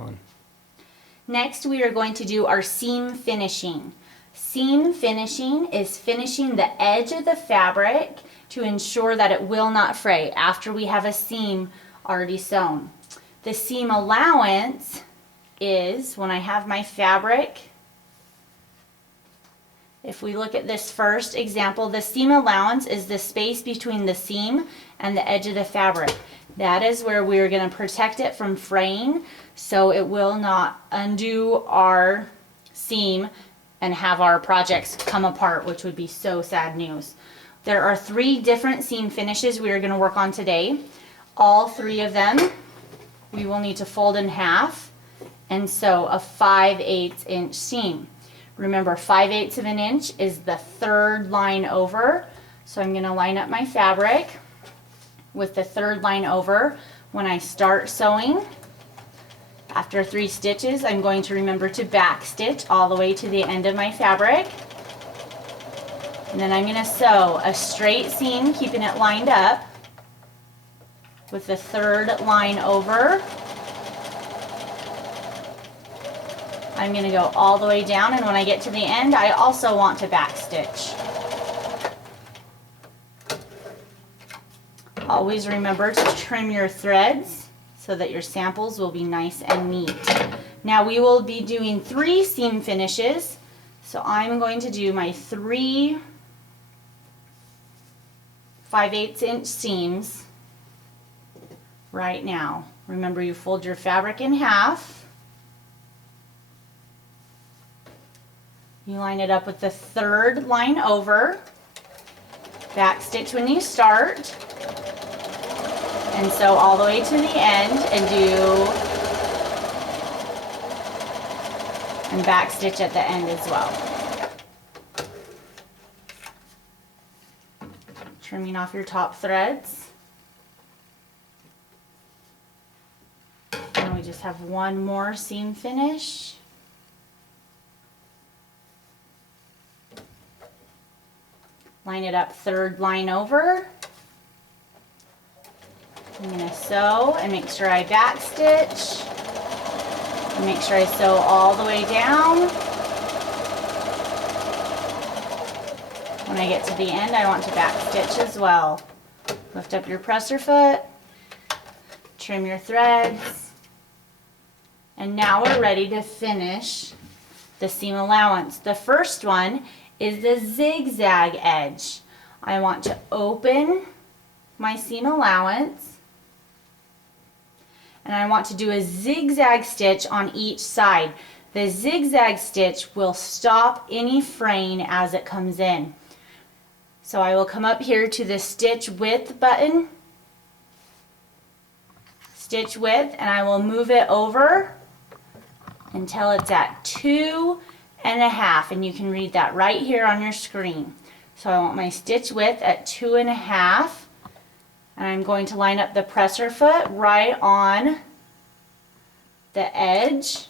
on. Next, we are going to do our seam finishing. Seam finishing is finishing the edge of the fabric to ensure that it will not fray after we have a seam already sewn. The seam allowance is when I have my fabric. If we look at this first example, the seam allowance is the space between the seam and the edge of the fabric. That is where we're going to protect it from fraying so it will not undo our seam and have our projects come apart, which would be so sad news. There are 3 different seam finishes we are going to work on today. All 3 of them we will need to fold in half and sew a 5/8 inch seam. Remember, 5/8 of an inch is the 3rd line over. So I'm going to line up my fabric with the 3rd line over. When I start sewing, after 3 stitches, I'm going to remember to back stitch all the way to the end of my fabric. And then I'm going to sew a straight seam, keeping it lined up with the 3rd line over. I'm going to go all the way down, and when I get to the end, I also want to back stitch. Always remember to trim your threads so that your samples will be nice and neat. Now we will be doing 3 seam finishes, so I'm going to do my 3 5/8 inch seams right now. Remember, you fold your fabric in half. You line it up with the 3rd line over, back stitch when you start, and sew all the way to the end and back stitch at the end as well. Trimming off your top threads. And we just have one more seam finish. Line it up 3rd line over. I'm going to sew and make sure I back stitch. And make sure I sew all the way down. When I get to the end, I want to back stitch as well. Lift up your presser foot. Trim your threads. And now we're ready to finish the seam allowance. The first one is the zigzag edge. I want to open my seam allowance, and I want to do a zigzag stitch on each side. The zigzag stitch will stop any fraying as it comes in. So I will come up here to the stitch width button, stitch width, and I will move it over until it's at 2.5, and you can read that right here on your screen. So I want my stitch width at 2.5, and I'm going to line up the presser foot right on the edge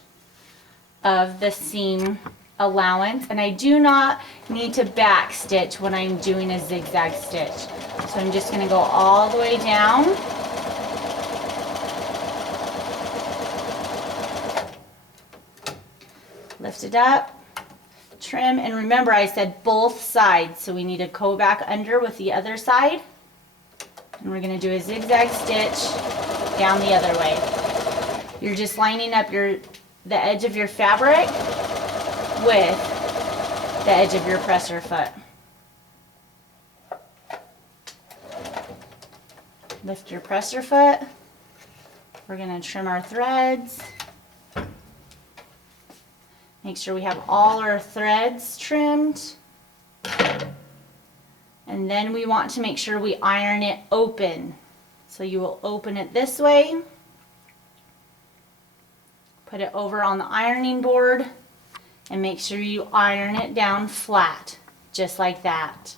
of the seam allowance, and I do not need to back stitch when I'm doing a zigzag stitch. So I'm just going to go all the way down. Lift it up. Trim, and remember I said both sides, so we need to go back under with the other side, and we're going to do a zigzag stitch down the other way. You're just lining up the edge of your fabric with the edge of your presser foot. Lift your presser foot. We're going to trim our threads. Make sure we have all our threads trimmed. And then we want to make sure we iron it open. So you will open it this way. Put it over on the ironing board and make sure you iron it down flat, just like that.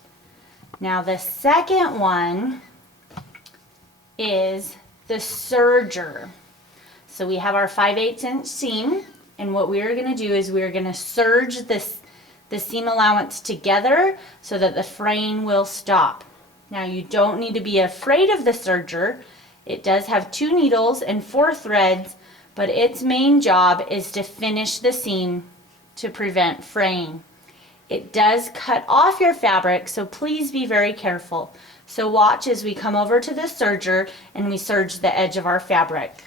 Now the second one is the serger. So we have our 5/8 inch seam. And what we are going to do is we are going to serge the seam allowance together so that the fraying will stop. Now you don't need to be afraid of the serger. It does have 2 needles and 4 threads, but its main job is to finish the seam to prevent fraying. It does cut off your fabric, so please be very careful. So watch as we come over to the serger and we serge the edge of our fabric.